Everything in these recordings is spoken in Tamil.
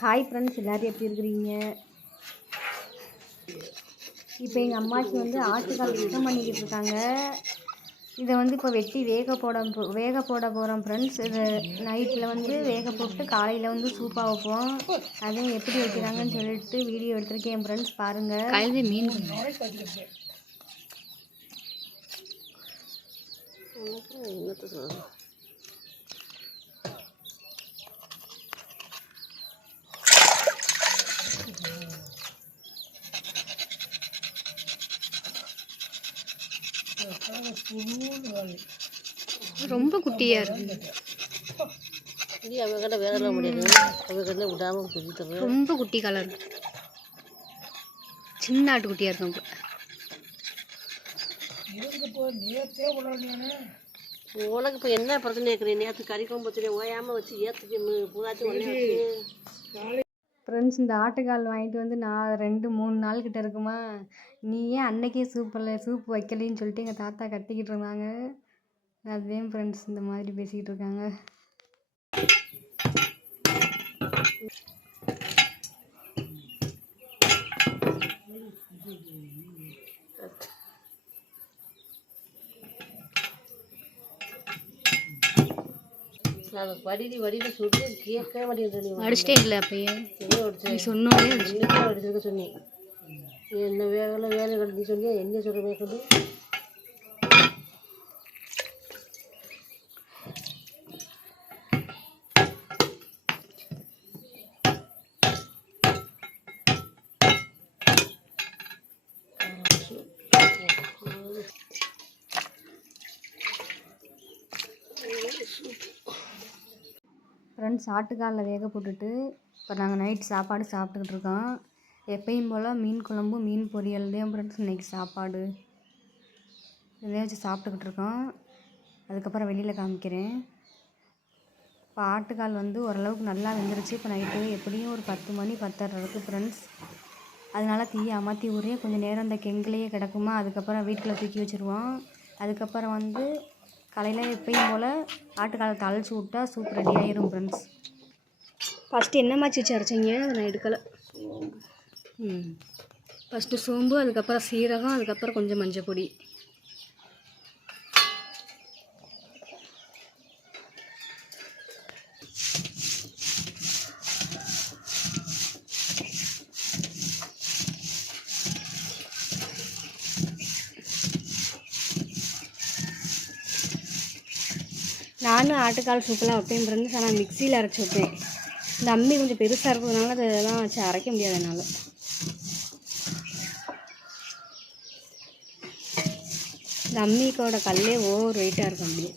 ஹாய் ஃப்ரெண்ட்ஸ் எல்லோரும் எப்படி இருக்கிறீங்க? இப்போ எங்கள் அம்மாச்சி வந்து ஆட்டுக்கால் சுத்தம் பண்ணிக்கிட்டு இருக்காங்க. இதை வந்து இப்போ வெட்டி வேக போட போ- வேக போட போகிறோம் ஃப்ரெண்ட்ஸ் இது நைட்டில் வந்து வேக போட்டு காலையில் வந்து சூப்பாக வைப்போம். அதையும் எப்படி வைக்கிறாங்கன்னு சொல்லிட்டு வீடியோ எடுத்திருக்கேன் ஃப்ரெண்ட்ஸ் பாருங்கள் கழுதை மீன். ரொம்ப குட்டியாக இருக்கு. ரொம்ப குட்டி கலர் சின்ன ஆட்டுக்குட்டியாக இருக்கும் இப்போ உனக்கு இப்போ என்ன பிரச்சனை இருக்கிறேன் நேற்று கறி கொம்பு ஓயாமல் வச்சு ஏற்றுக்கு பூராச்சும் ஃப்ரெண்ட்ஸ் இந்த ஆட்டுக்கால் வாங்கிட்டு வந்து நான் ரெண்டு மூணு நாள் கிட்ட இருக்குமா? நீ ஏன் அன்னைக்கே சூப்பில் சூப் வைக்கலைன்னு சொல்லிட்டு எங்கள் தாத்தா கத்திக்கிட்டு இருந்தாங்க. அதுதான் ஃப்ரெண்ட்ஸ் இந்த மாதிரி பேசிக்கிட்டு இருக்காங்க. வடிடி வடிடி சுட்டு மாட்டேங்குது நீ அடிச்சிட்டே இல்லை அப்பயே. சொன்னோடனே அடிச்சிருக்க சொன்னேன். என்ன வேலை வேலை கிடந்து சொல்லி என்ன சொல்ல. வைக்கிறது ஃப்ரெண்ட்ஸ் ஆட்டுக்காலில் வேக போட்டுட்டு இப்போ நாங்கள் நைட் சாப்பாடு சாப்பிட்டுக்கிட்டு இருக்கோம். எப்பயும் போல் மீன் குழம்பு மீன் பொரியல் தான் ஃப்ரெண்ட்ஸ் இன்றைக்கி சாப்பாடு. இதே வச்சு சாப்பிட்டுக்கிட்டு இருக்கோம். அதுக்கப்புறம் வெளியில் காமிக்கிறேன். இப்போ ஆட்டுக்கால் வந்து ஓரளவுக்கு நல்லா வெந்துருச்சு. இப்போ நைட்டு எப்படியும் ஒரு பத்து மணி பத்தரை இருக்குது ஃப்ரெண்ட்ஸ் அதனால் தீயை அமர்த்தி ஊரே கொஞ்சம் நேரம் அந்த கெங்குலேயே கிடக்குமா அதுக்கப்புறம் வீட்டில் தூக்கி வச்சுருவோம். அதுக்கப்புறம் வந்து காலையில் எப்பயும் போல் ஆட்டுக்காலை தாளிச்சு விட்டா சூப் ரெடி ஆயிரும் ஃப்ரெண்ட்ஸ் ஃபஸ்ட்டு என்ன வச்சு அரைச்சிங்க? அதை நான் எடுக்கலை. ஃபஸ்ட்டு சோம்பு அதுக்கப்புறம் சீரகம் அதுக்கப்புறம் கொஞ்சம் மஞ்சள் பொடி நானும் ஆட்டுக்கால் சூப்பெல்லாம் வைப்பேன். ஃப்ரெண்ட்ஸ் ஆனால் மிக்சியில் அரைச்சி வைப்பேன். இந்த அம்மி கொஞ்சம் பெருசாக இருக்கிறதுனால அதெல்லாம் வச்சு அரைக்க முடியாது என்னால். இந்த அம்மிக்கோட கல்லே ஓவர் வெயிட்டாக இருக்கும் அப்படியே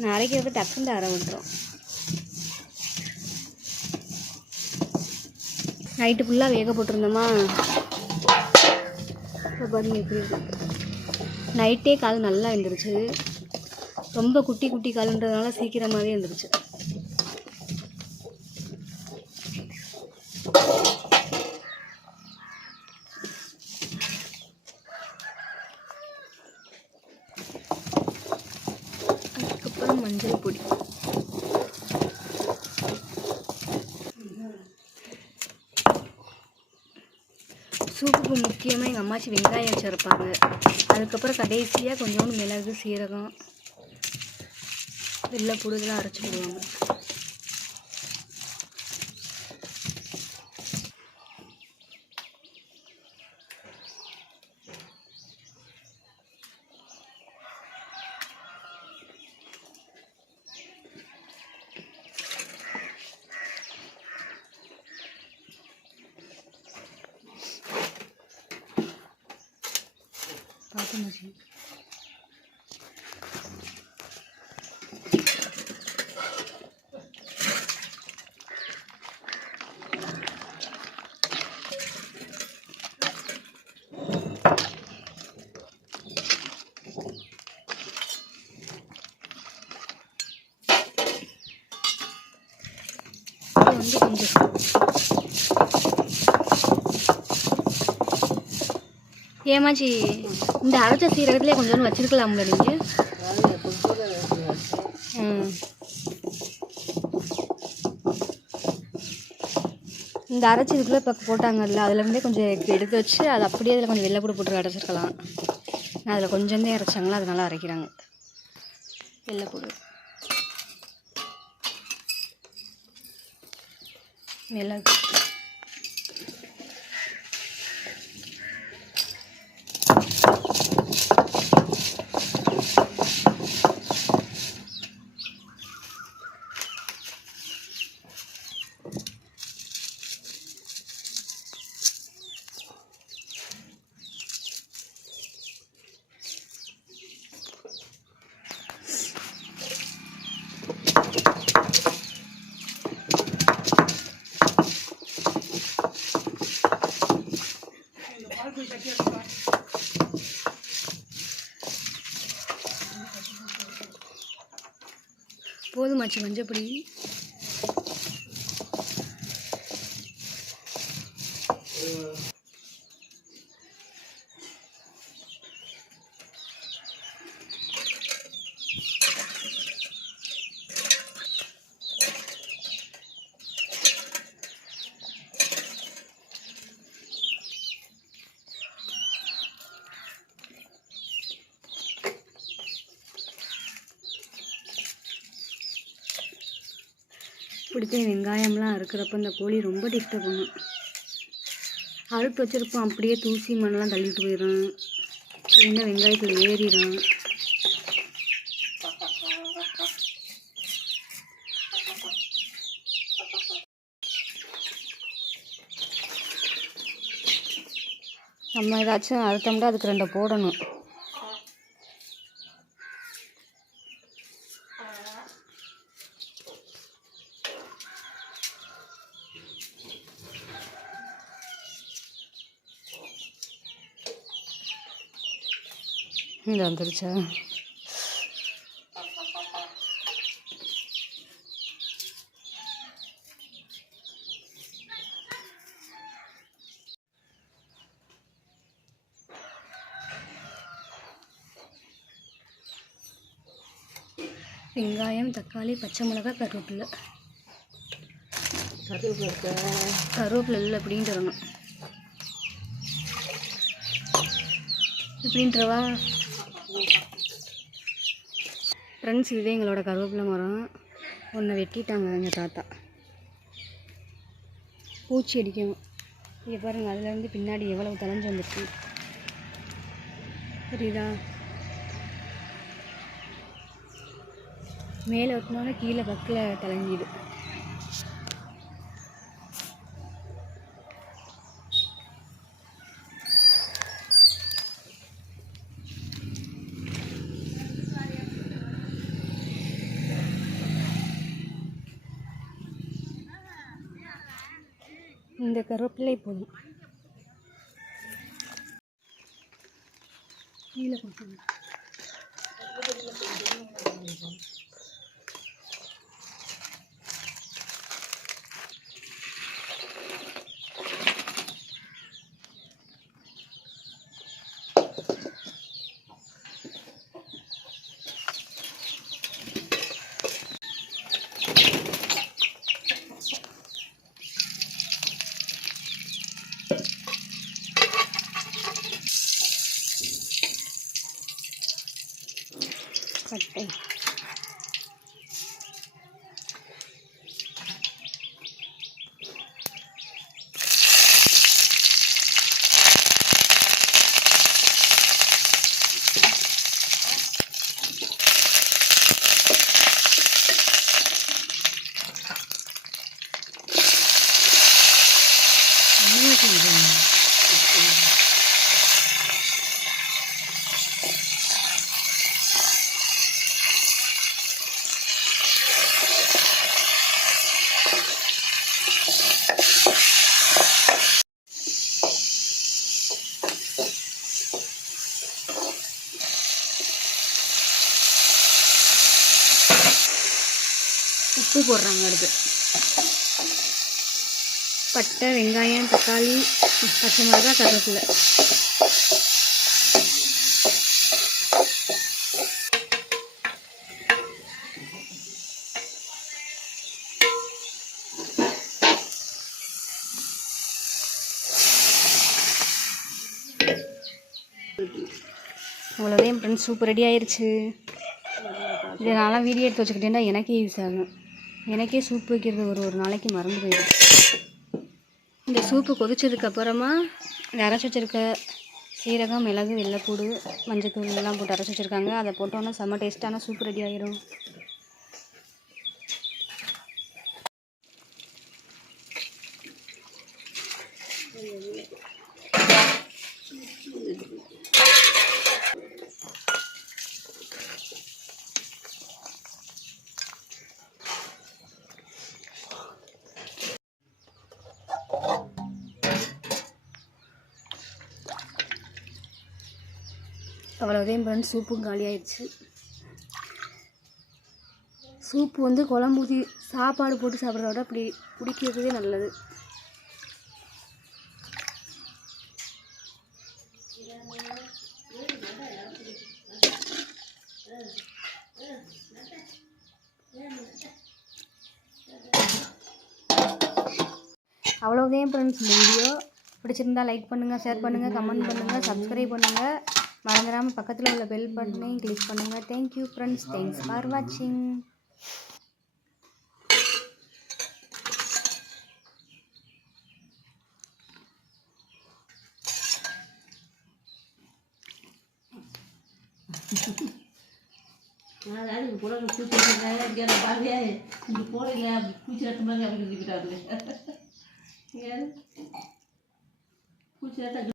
நான் அரைக்கிறது டக்குன்னு அரை விட்டுரும். நைட்டு ஃபுல்லாக வேக போட்டிருந்தோமா? பாருங்க எப்படி நைட்டே கால் நல்லா எழுந்திருச்சு. ரொம்ப குட்டி குட்டி காலுன்றதுனால சீக்கிரமாகவே எழுந்திருச்சு அதுக்கப்புறம் மஞ்சள் பொடி சூப்புக்கு முக்கியமாக எங்கள் அம்மாச்சி வெங்காயம் வச்சுருப்பாங்க. அதுக்கப்புறம் கடைசியாக கொஞ்சோண்டு மிளகு சீரகம் வெள்ளை புடுதெல்லாம் அரைச்சி விடுவாங்க 真的是。ஏமாச்சி இந்த அரைச்ச சீரகத்திலே கொஞ்சோண்டு வச்சிருக்கலாம்ல நீங்கள் இந்த அரைச்சி ம் இந்த இப்போ போட்டாங்கல்ல அதுலேருந்தே கொஞ்சம் எடுத்து வச்சு அது அப்படியே அதில் கொஞ்சம் வெள்ளைப்பூடு போட்டு அரைச்சிருக்கலாம். நான் அதில் கொஞ்சம் தான் அரைச்சாங்களா அதனால அரைக்கிறாங்க. வெள்ளைப்பூடு மிளகு. போதுமாச்சு மஞ்சப்பொடி. பிடிச்ச வெங்காயம்லாம் இருக்கிறப்ப இந்த கோழி ரொம்ப டிஸ்டர்ப் பண்ணும். அழுத்து வச்சிருப்போம் அப்படியே தூசி மண்ணெலாம் தள்ளிட்டு போயிடும். சின்ன வெங்காயத்தில் ஏறிடும். நம்ம ஏதாச்சும் அறுத்தோம்னா அதுக்கு ரெண்டை போடணும். இந்த வந்துருச்சா. வெங்காயம் தக்காளி பச்சை மிளகாய் கருவேப்பிலை. கருவேப்பிலை இருக்கு கருவேப்பிலை இல்லை இப்படின்ட்டு வரணும் இப்படின்றவா? ஃப்ரெண்ட்ஸ் இதே எங்களோட கருவேப்பிலை மரம். ஒன்று வெட்டிட்டாங்க எங்கள் தாத்தா. பூச்சி அடிக்கும். இங்கே பாருங்கள் அதுலேருந்து பின்னாடி எவ்வளவு தொலைஞ்சு வந்துருக்கு. புரியுதா? மேலே வெட்டினோன்னே கீழே பக்கில் தலைஞ்சிது. இந்த கருவேப்பிலை போதும். கீழே கொடுத்துருங்க. பட்டை என்ன செஞ்சீங்க? உப்பு போடுறாங்க அடுத்து. பட்டை வெங்காயம் தக்காளி பச்சை மிளகா கருவேப்பிலை. அவ்வளோதான் என் ஃப்ரெண்ட்ஸ் சூப்பர் ரெடி ஆயிடுச்சு இதனால வீடியோ எடுத்து வச்சுக்கிட்டேன்னா எனக்கே யூஸ் ஆகும். எனக்கே சூப் வைக்கிறது ஒரு ஒரு நாளைக்கு மறந்து போயிடும். இந்த சூப்பு கொதிச்சதுக்கப்புறமா இந்த அரைச்சி வச்சிருக்க சீரகம் மிளகு வெள்ளைப்பூடு மஞ்சத்தூள் எல்லாம் போட்டு அரைச்சி வச்சுருக்காங்க. அதை போட்டோன்னா செம்ம டேஸ்ட்டான சூப் ரெடி ஆயிரும். அவ்வளோதான் ஃப்ரெண்ட்ஸ் சூப்பும் காலி ஆயிடுச்சு சூப்பு வந்து குழம்பு ஊற்றி சாப்பாடு போட்டு சாப்பிட்றத விட அப்படி குடிக்கிறதே நல்லது. அவ்வளோதான் ஃப்ரெண்ட்ஸ் இந்த வீடியோ பிடிச்சிருந்தா லைக் பண்ணுங்கள் ஷேர் பண்ணுங்கள் கமெண்ட் பண்ணுங்கள் சப்ஸ்கிரைப் பண்ணுங்கள் மறந்துடாமல் பக்கத்தில் உள்ள பெல் பட்டனையும் கிளிக் பண்ணுங்கள் தேங்க்யூ ஃப்ரெண்ட்ஸ் தேங்க்ஸ் ஃபார் வாட்சிங் அதாவது இது கூட கூச்சிருக்காங்க இங்கே பாருங்க. இங்கே போடல பூச்சி ரத்த மாதிரி அப்படி சொல்லிக்கிட்டாங்க பூச்சி ரத்த